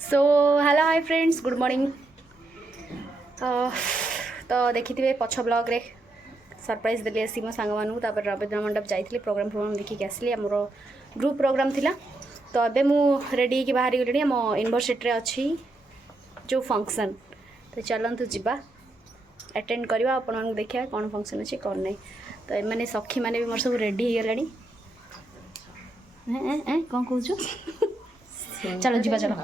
So hello hi friends good morning. तो देखी थे पछ ब्लॉग रे सरप्राइज देली आसी मो सांग मानू तापर रवींद्र मंडप जाइली प्रोग्राम देखिक आसली आमर ग्रुप प्रोग्राम थिला। तो अबे मु रेडी की बाहरी गली आम यूनिवर्सिटी रे अच्छी जो फंक्शन तो चलतु जीवा अटेंड करवा आपण देखा कौन फंक्शन अच्छे कौन नहीं। तो एम सखी मैंने भी मोर सब रेडी हो गला कौन कह चलो जीवा चलो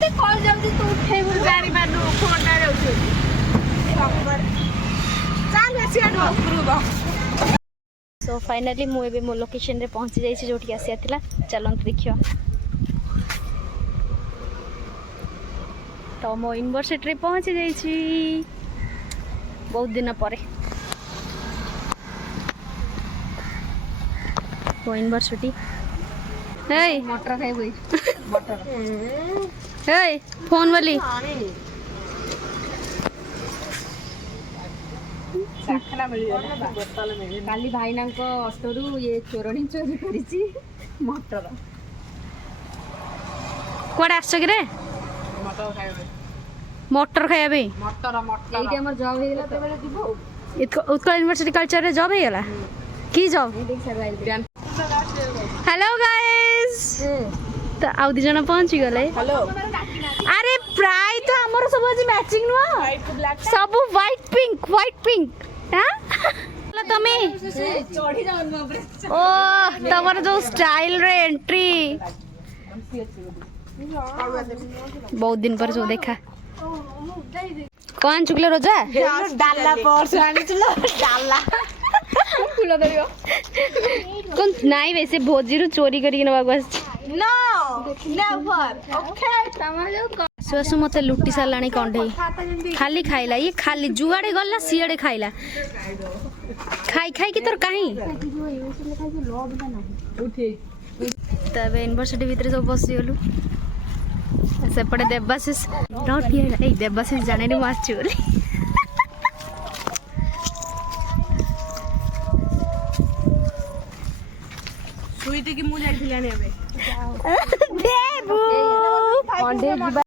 कॉल जल्दी तू उठे बोल गाड़ी में नो फोन ना जाउछ चल बेसी आडो प्रूव। सो फाइनली मु एबे मो लोकेशन रे पहुंची जाइछि जोठी आसिया थिला। चलंत देखियो तो मो यूनिवर्सिटी रे पहुंची जाइछि बहुत दिन परे। वो यूनिवर्सिटी हे मटर खाइबई मटर हे फोन वाली चाखना मिलियो बोतल मिलियो काली भाईना को स्टोरू ये चोरणी चोरी करिछि मटर कोड आछो कि रे मटर खाइबे मटर खाया बे मटर मटर एइटे हमर जॉब हेला त बेले दिबो उत्कल यूनिवर्सिटी कल्चर रे जॉब हेला की जॉब हेलो गाइस तो आउ दी जन पहुंची गले। हेलो अरे प्राय तो हमर सब आज मैचिंग नुआ सब व्हाइट पिंक हां तमे चढ़ी जाओ न ऊपर ओ तमर जो स्टाइल रे एंट्री बहुत दिन पर जो देखा कौन चुकले रोजा डाला पर्स आनी चलो डाला फूल दरियो कौन नहीं वैसे भोजी रु चोरी करी नवा बस नो नेवर ओके तमा सुसु मते लुटी सालाणी कंढई खाली खाइला ये खाली जुआड़े गला सियाड़े खाइला खाई खाई की तोर काहे तबे यूनिवर्सिटी भीतर सब बसी गलु सेपटे देवाशीष रटिया ए देवाशीष जाने नि मासची बोली सुईते कि मु जाइथिला नेबे देबू कंढई जीवा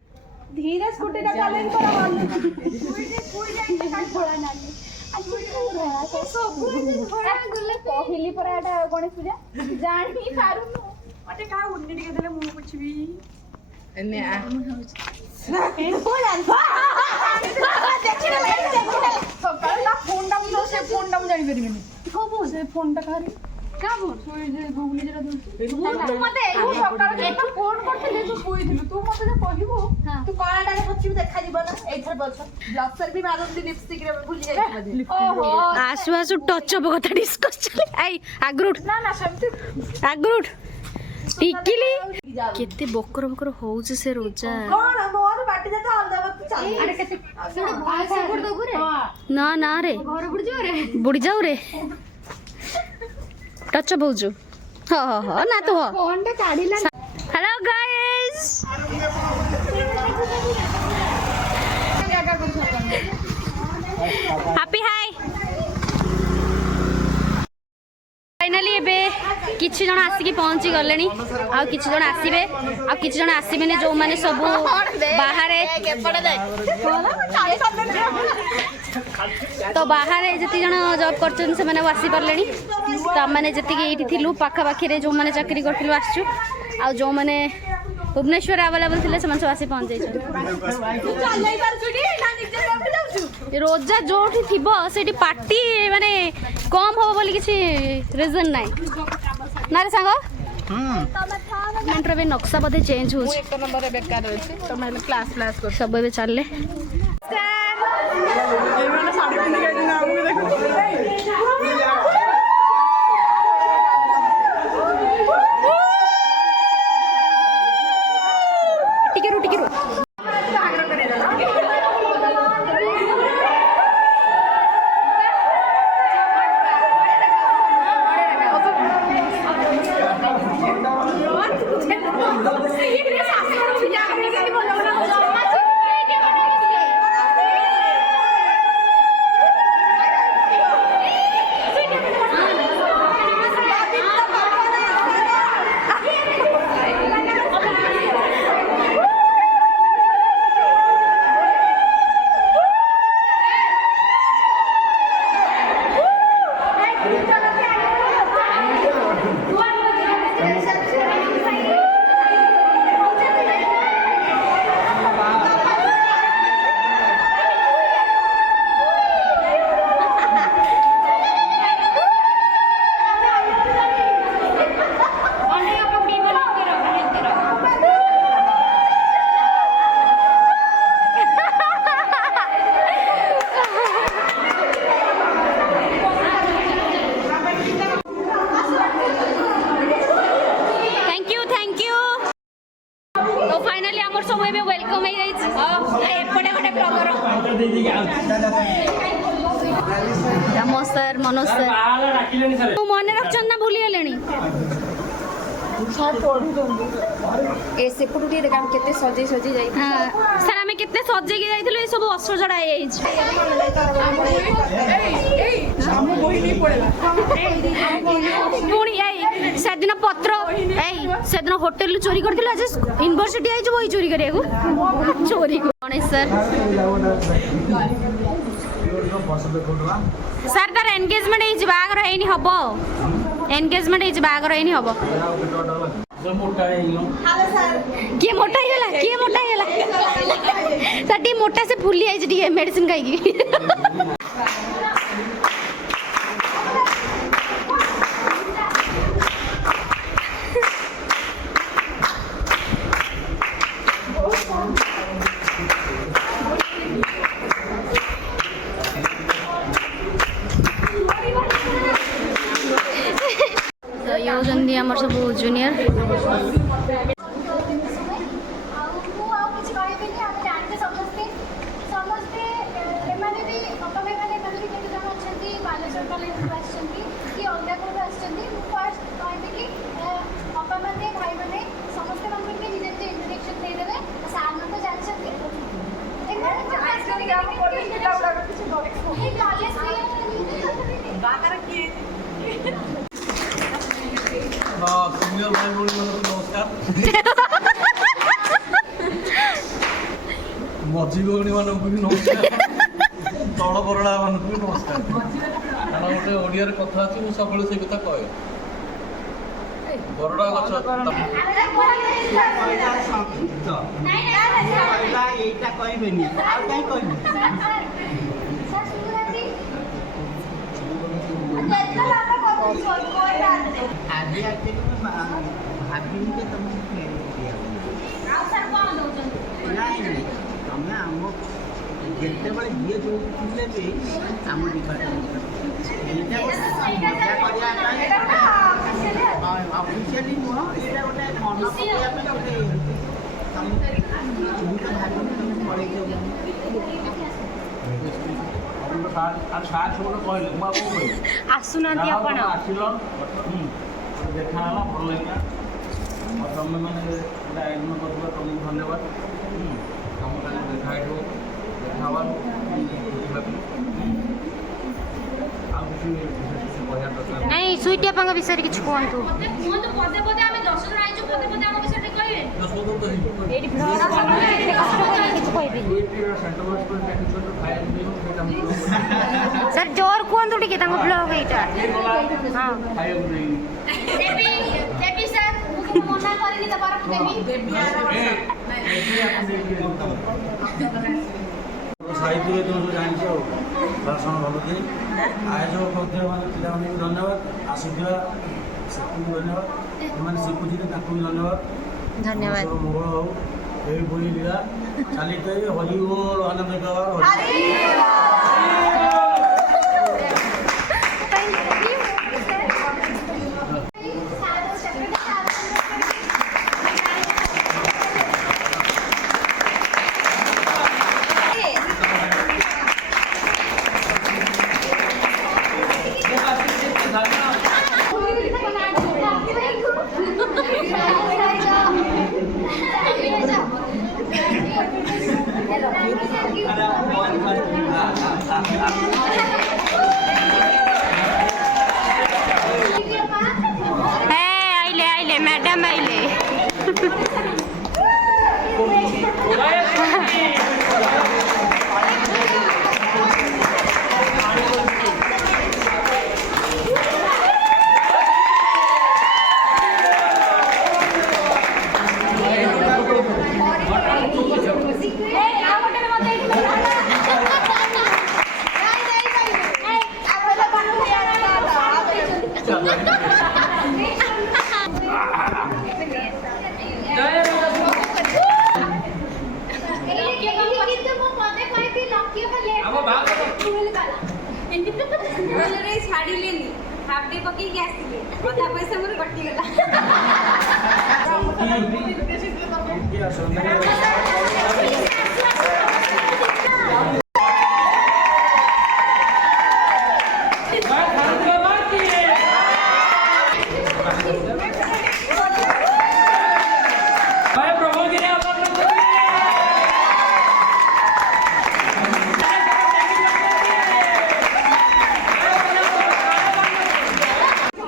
धीरे स्कूटी का चैलेंज करा सुईते सुई जाइते का छोड़ा नाली कहली पर एटा गणेश पूजा जानी पारुनु मते का उन्नी टिके देले मु पुछबी एने आ सकाळ फोन डाउन से फोन डाउन जानि परिबेनी को से फोन टा खारी का बोल सोई जे गुगली जरा दउ तू मते एउ सकाळ के फोन करथिले तू सोईथिलु तू मते जे कहिबो तू कणाटारे पछिबी देखा दिबो ना एथर बस ब्लॉकर भी मारन दी लिपस्टिक रे भूली जाई बदे ओहो आसु आसु टच अप कथा डिस्कस चले आई आग्रुट ना ना समति आग्रुट टिकिली केते बकर बकर होउछ से रोजा कोन मोर बाटी जा तो अलदा बात चल अरे केते भाषा कर दो रे ना ना रे घर बुड़ी जाऊ रे टच बहुजु ह ना तो फोन टा काढीला hello guys happy hi finally एबे किछि जण आसी के पहुंची गलेनी आ किछि जण आसीबे आ किछि जण आसीबेने जो माने सब बाहर तो बाहर जति जण जॉब करछन से माने आसी परलेनी तो माने जति के एठी थिलु पाखा पाखी रे जो माने चाकरी करथिलु आछू आ जो माने भुवनेश्वर अवेलेबल थिले से सब आसी पहुंच जाइछ रोजा जोठी थिबो सेठी पार्टी माने कम हो बोली किछि रीजन नाही ना रे सांगो मेंटर बे नक्शा बदे चेंज हो एक नंबर बेकार अछि तो मैं क्लास क्लास कर सब बे चलले टिकेरु फाइनाली हमर सब एबे वेलकम हे जाई एपटे गोटे blogger Ram sir Manoj sir मन रखछन ना भूली गेलेनी ए सेपटू टी देखा हम केते सजे सजे जाई हां सर हमें कितने सजे के जाइथिलो ए सब अस्त्र जड़ा हे हम कोई नहीं पड़ेला पुणी ए सेदिन पत्र ए सेदिन होटल चोरी करथिलो आज यूनिवर्सिटी आई जो वही चोरी करियाको चोरी गणेश सर सर तार एंगेजमेंट हे बागर हेनी हबो एंगेजमेंट हे बागर हेनी हबो किए मोटा हेला सर टी मोटा से फुली आई टी मेडिसिन खाई ये आमर सब जूनियर सिनियर भाई भौणी मानक नमस्कार मझी भौणी मानक भी नमस्कार तल बरड़ा मानक भी नमस्कार कारण गोटे ओडिया कथा अच्छी मुझे सब से कथा कहे बरड़ा गछ ଯେତେବେଳେ ଯିଏ ଯୋଉଠି ଥିଲେ ବି ଆମ ଡିପାର୍ଟମେଣ୍ଟ ଅଫିସିଆଲି ନୁହଁ ଏଇଟା ଗୋଟେ ମନ ପକେଇବା ପାଇଁ ଗୋଟେ आसुनांती आपण देखा भल लगे तुम मैंने आयोजन कर तुमको धन्यवाद तुम देखा देखा नहीं सुइटिया पांग विषय किछ कोंतु पदे पदे आमे 10 जण आइछु पदे पदे हम विषय कहबे एडी भ्रमण किछ कहबे सर जोर कोंतु टिके तांग ब्लॉग एटा हां देवी सर मना करिनि त पर साहित्य तुम जान भाषण भल दिए आयोजक मैंने पिलाने धन्यवाद आसुवा धन्यवाद शिखुचे भी धन्यवाद धन्यवाद मंगल हो यही लीला चली हरि बोल आनंद आइले मैडम आइले छाड़िलेनी हाफ डे पकई के आसीले अधा पैसा मोर कटि गेला କିଏ ଆସ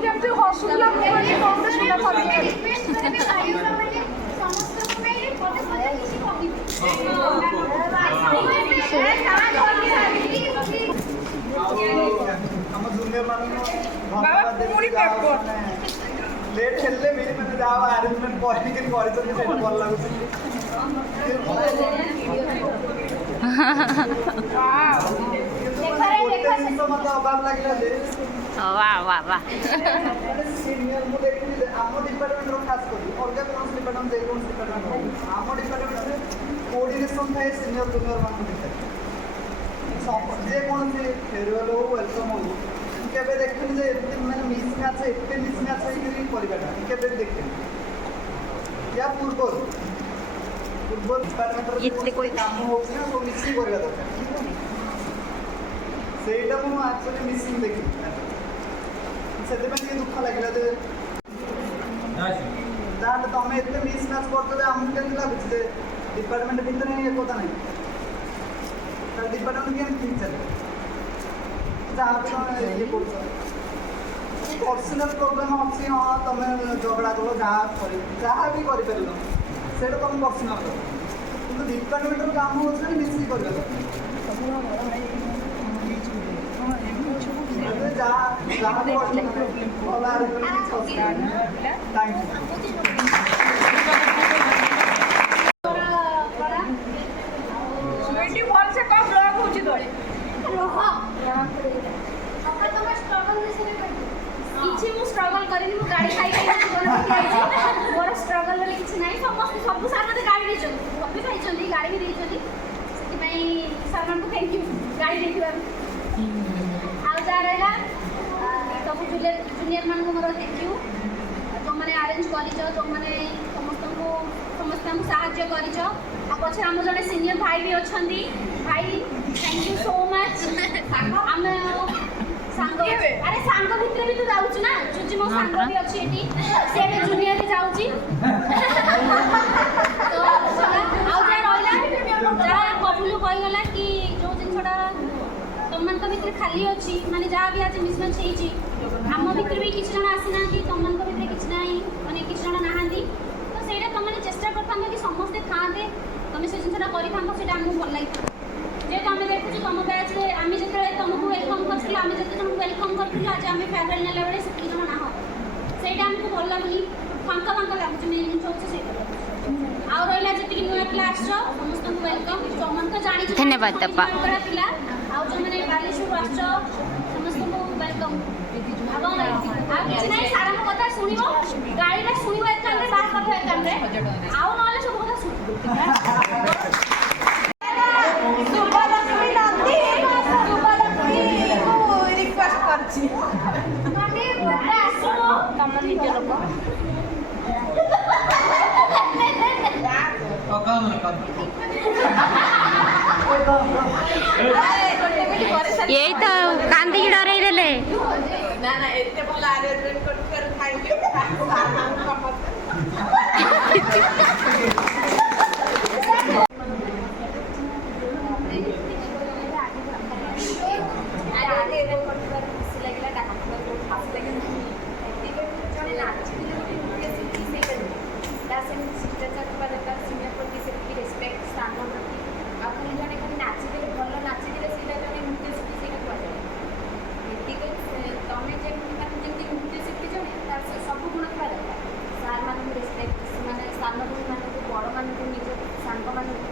ଯେମିତି ହସୁଥିଲା ମୁଁ କହିଲି କଣ ଶୁଣା ପାରୁନି। ଆମ ଜୁନିୟର ମାନଙ୍କୁ ବାବା ପୁଣି ପେପର ଲେଟ୍ ହେଲେ ବି ମାନେ ଯାହା ଆରେଞ୍ଜମେଣ୍ଟ କରିକି କରିଛନ୍ତି ସେଇଟା ଭଲ ଲାଗୁଛି। ଗୋଟେ ଜିନିଷ ମତେ ଅଭାବ ଲାଗିଲା ଯେ ସିନିୟର ମୁଁ ଦେଖିଲି ଯେ ଆମ ଡିପାର୍ଟମେଣ୍ଟର ଖାସ୍ କରି ଅଲଗା କୌଣସି ଡିପାର୍ଟମେଣ୍ଟ ଯେକୌଣସି ଡିପାର୍ଟମେଣ୍ଟ ହଉ ଆମ ଡିପାର୍ଟମେଣ୍ଟରେ କୋର୍ଡିନେସନ୍ ଥାଏ ସିନିୟର ଜୁନିୟର ମାନଙ୍କ ଭିତରେ। ଯେକୌଣସି ଫେରୱେଲ୍ ହଉ ୱେଲକମ୍ ହଉ ମୁଁ କେବେ ଦେଖିନି ଯେ ଏତେ ମାନେ ମିସ୍ମ୍ୟାଚ୍ ଏତେ ମିସ୍ମ୍ୟାଚ୍ ହେଇକିରି କରିବାଟା କେବେ ବି ଦେଖିନି। ୟା ପୂର୍ବରୁ ଡିପାର୍ଟମେଣ୍ଟର କାମ ହେଉଛି ନା ସବୁ ମିଶିକି କରିବା ଦରକାର। ସେଇଟା ମୁଁ ଆକ୍ଚୁଆଲି ମିସିଂ ଦେଖିଲି ସେଥିପାଇଁ ଟିକେ ଦୁଃଖ ଲାଗିଲା ଯେ ତାହେଲେ ତମେ ଏତେ ମିସ୍ମ୍ୟାଚ୍ କରୁଛ ଯେ ଆମକୁ କେମିତି ଲାଗୁଛି ଯେ ଡିପାର୍ଟମେଣ୍ଟ ଭିତରେ ଏକତା ନାହିଁ। ତାହେଲେ ଡିପାର୍ଟମେଣ୍ଟ କେମିତି ଠିକ୍ ଚାଲିବ? ଯାହା ବି ତମେ ଇଏ କରୁଛ ପର୍ସନାଲ ପ୍ରୋବ୍ଲେମ୍ ଅଛି ହଁ ତମେ ଝଗଡ଼ା କର ଯାହା ବି କରିପାରିଲ ସେଇଟା ତମେ ପର୍ସନାଲ କର କିନ୍ତୁ ଡିପାର୍ଟମେଣ୍ଟର କାମ ହେଉଛି ମାନେ ମିଶିକି କରିବା ଦରକାର। ଯାହା ଭଲ ଆରେଞ୍ଜମେଣ୍ଟ ଥ୍ୟାଙ୍କ ଏଠି ଭଲସେ କଣ ବ୍ଲକ୍ ହେଉଛି ତଳେ କିଛି ମୁଁ ଷ୍ଟ୍ରଗଲ୍ କରିନି ମୁଁ ଗାଡ଼ି ଖାଇକି ମୋର ଷ୍ଟ୍ରଗଲ୍ ବୋଲି କିଛି ନାହିଁ ସମସ୍ତେ ସବୁ ସାର୍ ମୋତେ ଗାଡ଼ି ଦେଇଛନ୍ତି କଫି ଖାଇଛନ୍ତି ଗାଡ଼ି ବି ଦେଇଛନ୍ତି ସେଥିପାଇଁ ସାର୍ମାନଙ୍କୁ ଥ୍ୟାଙ୍କ ୟୁ ଗାଡ଼ି ଦେଇଥିବାରୁ। ଆଉ ଯାହା ରହିଲା ସବୁ ଜୁନିୟର ମାନଙ୍କୁ ମୋର ଥ୍ୟାଙ୍କ ୟୁ ଯେଉଁମାନେ ଆରେଞ୍ଜ କରିଛ ଯେଉଁମାନେ ସମସ୍ତେ ଆମକୁ ସାହାଯ୍ୟ କରିଛ। ଆଉ ପଛରେ ଆମର ଜଣେ ସିନିୟର ଭାଇ ବି ଅଛନ୍ତି ଭାଇ ଥ୍ୟାଙ୍କ ୟୁ ସୋ ମଚ୍। ଆମେ ସାଙ୍ଗ ଆରେ ସାଙ୍ଗ ଭିତରେ ବି ତୁ ଯାଉଛୁ ନା ଚୁଜି ମୋ ସାଙ୍ଗ ବି ଅଛି ଏଠି ସେ ଏବେ ଜୁନିୟରରେ ଯାଉଛି। ତ ଆଉ ଯାହା ରହିଲା ଯାହା କବୁଲୁ କହିଗଲା କି ଯେଉଁ ଜିନିଷଟା ତମମାନଙ୍କ ଭିତରେ ଖାଲି ଅଛି ମାନେ ଯାହା ବି ଆଜି ମିସମ୍ୟାଚ୍ ହେଇଛି ଆମ ଭିତରେ ବି କିଛି ଜଣ ଆସିନାହାନ୍ତି ତମମାନଙ୍କ ଭିତରେ କିଛି ନାହିଁ ମାନେ କିଛି ଜଣ ନାହାନ୍ତି ତ ସେଇଟା ତମମାନେ ଚେଷ୍ଟା କରିଥାନ୍ତ କି ସମସ୍ତେ ଥାଆନ୍ତେ ତମେ ସେ ଜିନିଷଟା କରିଥାନ୍ତ ସେଇଟା ଆମକୁ ଭଲ ଲାଗିଥାନ୍ତା। ଯେହେତୁ ଆମେ ଦେଖୁଛୁ ତମ ବ୍ୟାଚ୍ରେ ଆମେ ଯେତେବେଳେ ତମକୁ ୱେଲକମ୍ କରିଥିଲୁ ଆମେ ଯେତେ ଜଣଙ୍କୁ ୱେଲକମ୍ କରିଥିଲୁ ଆଜି ଆମେ ଫେୟାରୱେଲ୍ ନେଲା ବେଳେ ସେତିକି ଜଣ ନାହଁ ସେଇଟା ଆମକୁ ଭଲ ଲାଗୁନି ଫାଙ୍କା ଲାଗୁଛି ମେନ୍ ଜିନିଷ ହେଉଛି ସେଇଟା। ଆଉ ରହିଲା ଯେତିକି ନୂଆ ପିଲା ଆସିଛ ସମସ୍ତଙ୍କୁ ୱେଲକମ୍ ଯେଉଁମାନେ ତ ଜାଣିଛୁ ଧନ୍ୟବାଦ ପିଲା ଆଉ ଯେଉଁମାନେ ବାଲେଶ୍ୱରରୁ ଆସିଛ ସମସ୍ତଙ୍କୁ ୱେଲକମ୍। ଆଉ କିଛି ନାହିଁ ସାରଙ୍କ କଥା ଶୁଣିବ ଗାଡ଼ିରେ ଶୁଣିବ ଏକାନ୍ତରେ ବାହାର କଥା ଏକାନ୍ତରେ ଆଉ ନହେଲେ ସବୁ କଥା ଶୁଣିବ। ତମ ନିଜ ଲୋକ यही तो कांदी की डरे देले ନା ଏତେ ଭଲ ଆରେଞ୍ଜମେଣ୍ଟ କରିଥିବାରୁ ଥ୍ୟାଙ୍କ ସବୁ ଗୁଣ ଥିବା ଦରକାର ସାର୍ ମାନଙ୍କୁ ରେସ୍ପେକ୍ଟ ସେମାନେ ସାନ ଭଉଣୀମାନଙ୍କୁ ବଡ଼ମାନଙ୍କୁ ନିଜ ସାଙ୍ଗମାନଙ୍କୁ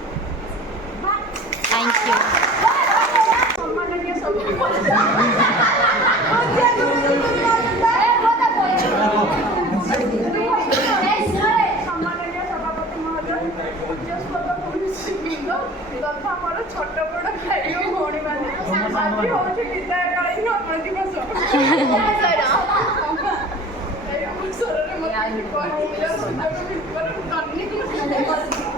थैंक यू ସମ୍ମାନନୀୟ ସବୁ ସମ୍ମାନନୀୟ ସଭାପତି ମହୋଦୟ ତଥା ମୋର ଛୋଟ ବଡ଼ ଭାଇ ଓ ଭଉଣୀମାନେ ଆଜି ହେଉଛି ବିଦାୟକାଳୀନ ଅମର ଦିବସ। ଅବସରରେ ମୋତେ କହିବାର ସୁଯୋଗ ମିଳିବାର ଧନ୍ୟବାଦ।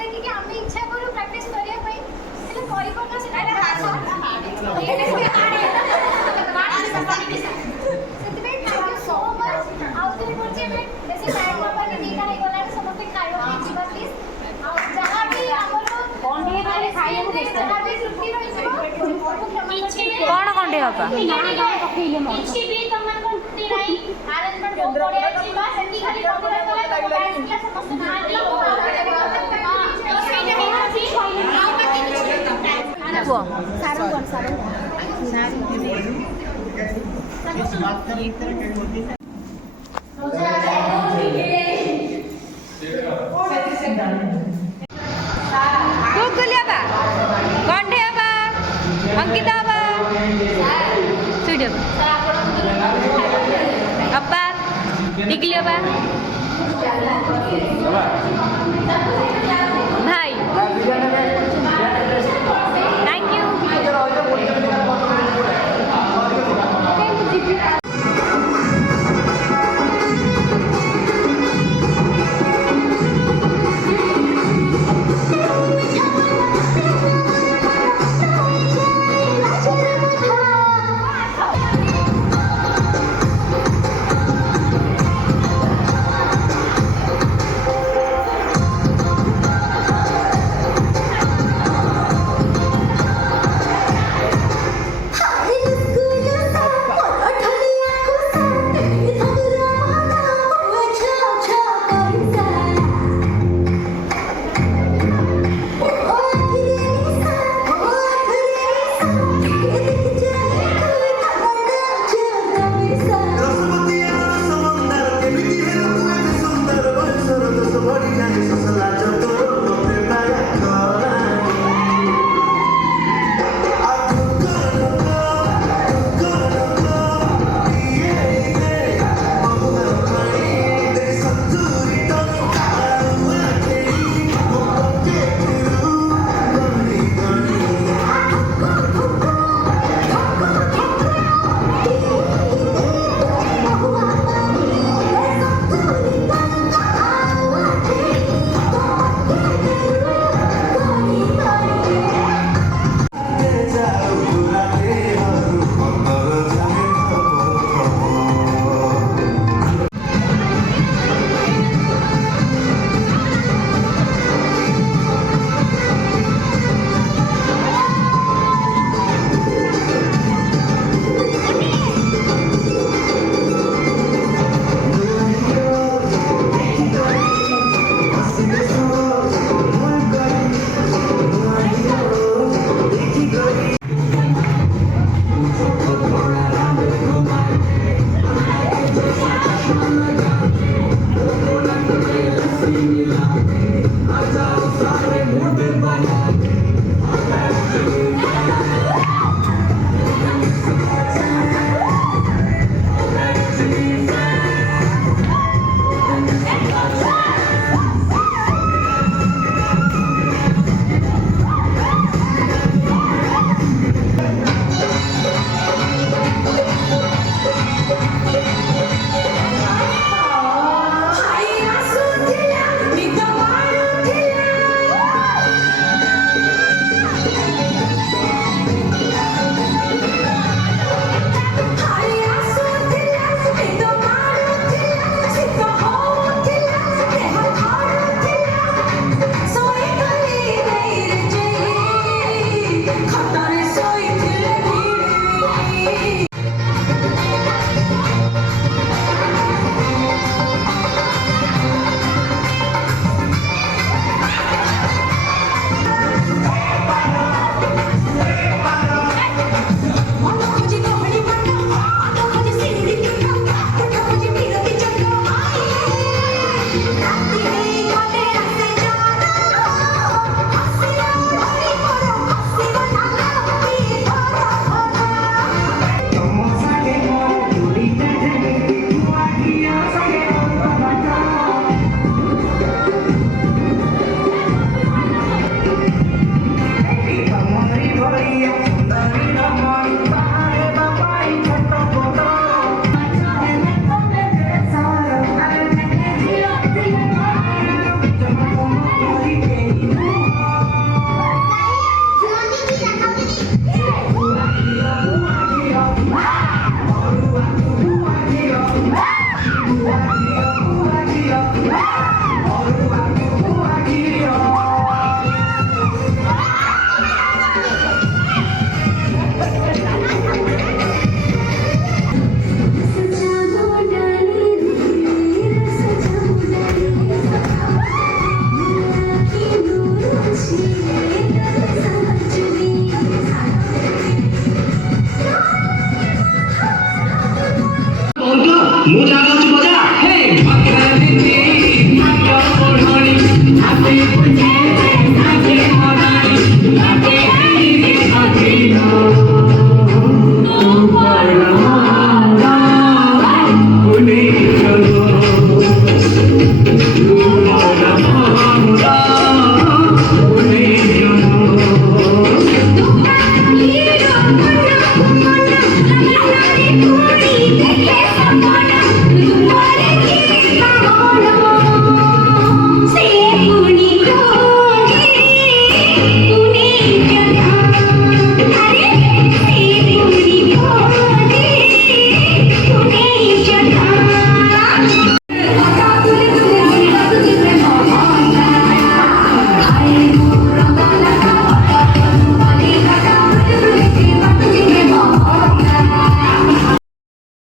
ଦେଖିକି ଆମେ ଇଚ୍ଛା କରୁ ପ୍ରାକ୍ଟିସ୍ କରିବା ପାଇଁ ହେଲେ କରିପାରୁନା ସେଟା ସେଥିପାଇଁ ଥ୍ୟାଙ୍କ ୟୁ ସୋ ମଚ୍ ଆଉ ଥରେ କରୁଛି ଏବେ ବେଶୀ ଟାଇମ୍ ନେବାନି ଦିଟା ହେଇଗଲାଣି ସମସ୍ତେ ଖାଇବା ପାଇଁ ଯିବା ପ୍ଲିଜ୍ ଆଉ ଯାହା ବି ଆମର ଖାଇବାକୁ ଯାହା ବି ତ୍ରୁଟି ରହିଯିବ କ'ଣ କଣ୍ଡେ ବାପା କିଛି ବି ତମମାନଙ୍କ ତ୍ରୁଟି ନାହିଁ ଆରେଞ୍ଜମେଣ୍ଟ ବହୁତ ବଢ଼ିଆ ଅଛି ବାସ୍ ଏମିତି ଖାଲି ପ୍ରୋଗ୍ରାମ କଲେ ତମ ବ୍ୟାଚ୍ ପିଲା ସମସ୍ତେ ନାହାନ୍ତି କୁହ ଗୁଗୁଲି ବାବା କଣ୍ଢେ ବାବା ଅଙ୍କିତା ବାବା ସୁଇଟି ବାବା ଟିକଲି ବାବା ଭାଇ থ্যাংক ইউ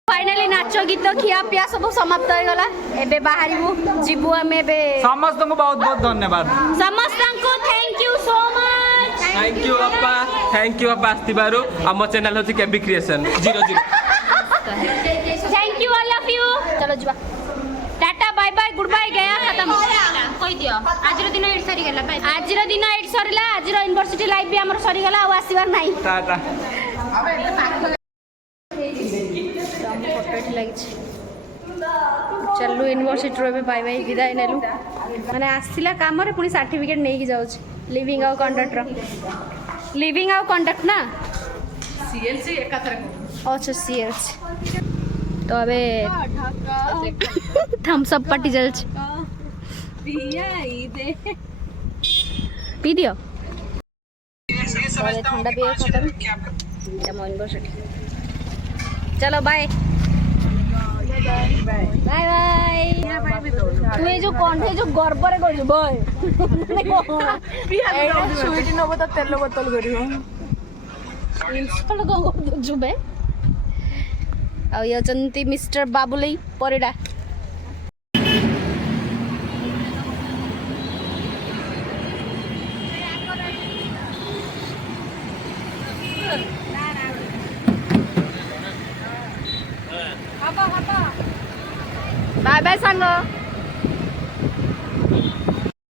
फाइनाली नाच गीत खिया पिया सब समाप्त हो गला एबे बाहरिबु जिबु हमें एबे समस्त को बहुत बहुत धन्यवाद समस्त को thank you so much thank you अप्पा आस्तिबारु आम चैनल होची KB creation 00 thank you all of you चलो जुआ tata bye bye goodbye गया खत्म कहि दियो आजिर दिन एड सरी गेला बाय आजिर दिन एट सरीला आजिर यूनिवर्सिटी लाइफ भी हमर सरी गला आ आसीबार नाही टाटा फोटो लगी चलू यूनिवर्सिटी रो बाय बाय विदाय नेलु माने आसिला काम रे पुनी सर्टिफिकेट नै कि जाउछ लिविंग आउ कंडक्ट रो लिविंग आउ कंडक्ट ना सीएलसी एकाथरे को अच्छा सीएलसी तो अबे थम्स अप पार्टी चलछ पी दियो ठंडा पिए खत्म हम यूनिवर्सिटी चलो बाय बाय बाय तू ये जो कंठे जो गर्व रे कर बाय सुईटी नब तो तेल बोतल करियो इनस्टॉल को जुबे आ ये चंती मिस्टर बाबुलाई परिडा बाय बाय सांग